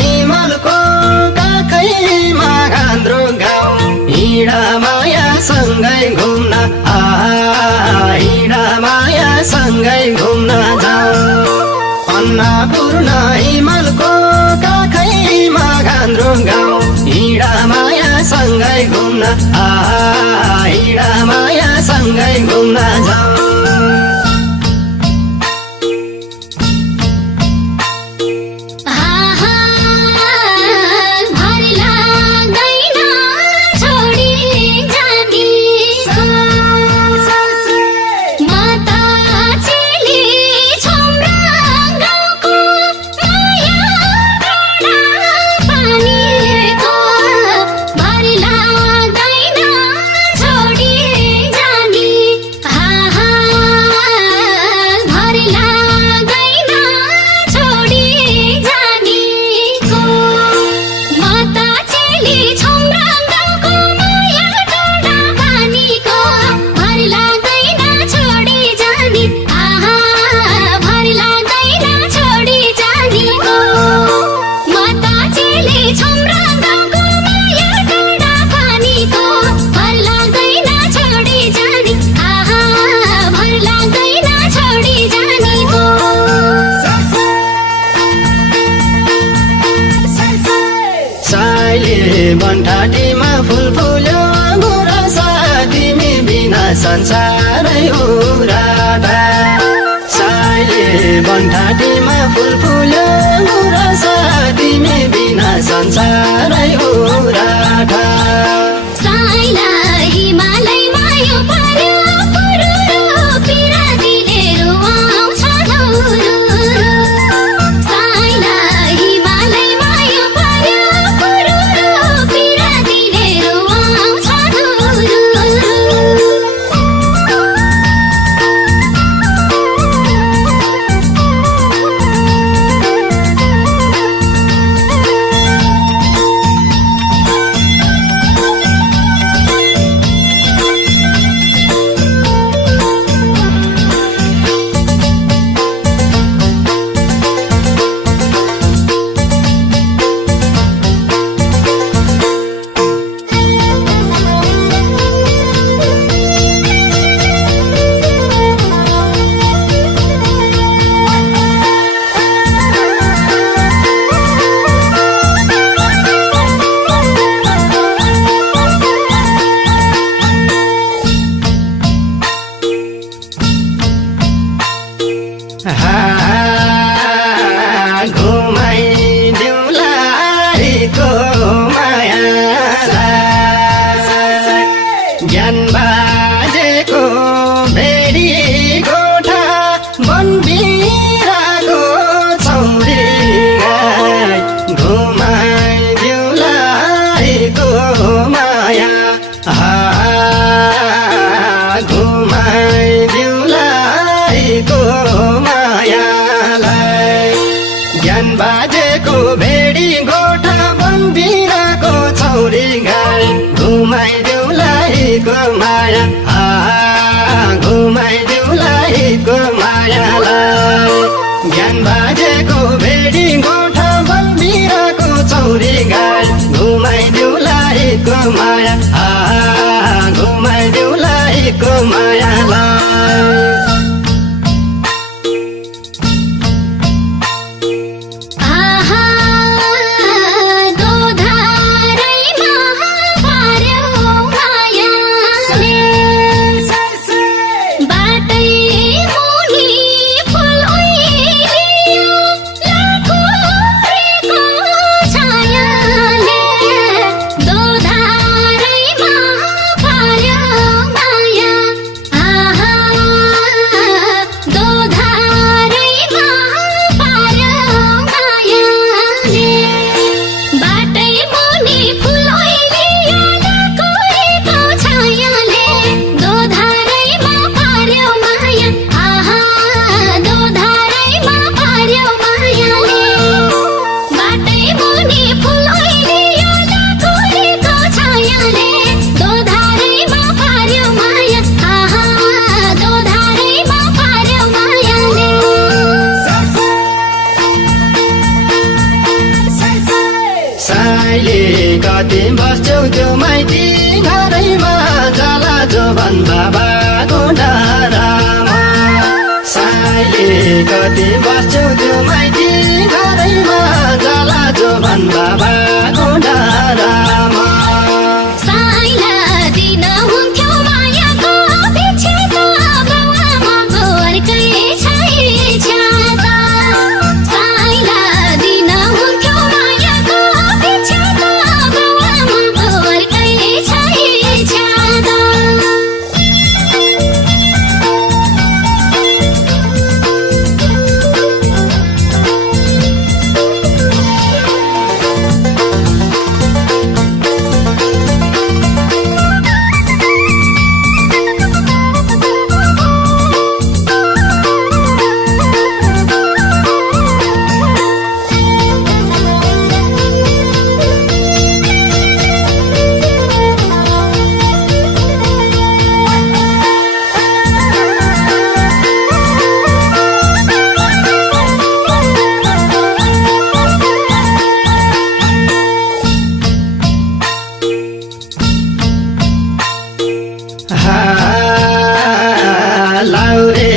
हिमालको काखैमा घान्द्रो गाउँ हिँडा माया सँगै घुम्न हिँडा माया सँगै घुम्न जाउँ अन्नपूर्ण हिमालको काखैमा घान्द्रो गाउँ हिँडा माया सँगै घुम्न हिँडा माया सँगै घुम्न जाउँ बनठाटीमा फुल फुल्यो गुरसा तिमी बिना संसारै उराटा साइले बनठाटीमा फुल फुल्यो गुरसा तिमी बिना संसारै उराटा साइला हिमालयमा यो पर्यो पुरुरु पिरातीले रुवाउँछ धुरु साइला हिमालयमा यो पर्यो पुरुरु पिरातीले रुवाउँछ धुरु घुमाइदेउलारीको मायालाई ज्ञान बाजेको भेडी गोठा बनबिराको छौरी गाई घुमाइदेउलारीको माया घुमाइदेउलारीको ज्ञान बाजेको भेडी गोठा बनबिराको छौरी गाई घुमाइदेउलाहीको माया घुमाइदेउलाहीको मायालाई ज्ञान बाजेको भेडी गोठा बनबिराको छौरी गाई घुमाइदेउलाहीको माया घुमाइदेउलाहीको मायालाई बाटै मुनि फुल उइलियो लाखौँ साइले कति बस्छौ त्यो माइती घरैमा जाला जो भन् बाबाको डाँडामा साइले कति बस्छौ त्यो माइती घरैमा जाला जो भन् बाबाको डाँडामा साइला दिन हुन्थ्यो मायाको पछि त बाउआमाको अर्कै छैछ त साइला दिन हुन्थ्यो मायाको पछि त बाउआमाको अर्कै छैछ त लाउरे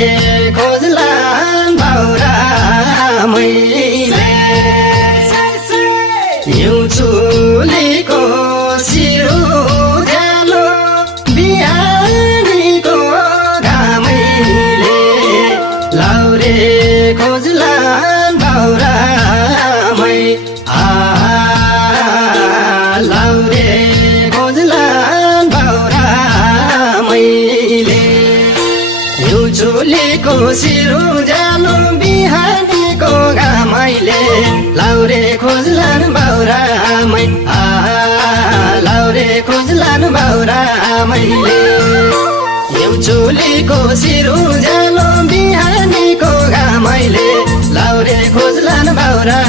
खोजलान् बाउरा मैले हिउँचुलीको सिरु उज्यालो बिहानीको घामैले लाउरे खोजलान् बाउरा लाउरे खोजलान् बाउरा मैले हिउँचुलीको सिरु जानु बिहानीको घामैले लाउरे खोजलान् बाउरामै लाउरे खोजलान् बाउरामैले हिउँचुलीको सिरु जानु बिहानीको घामैले लाउरे खोजलान् बाउरा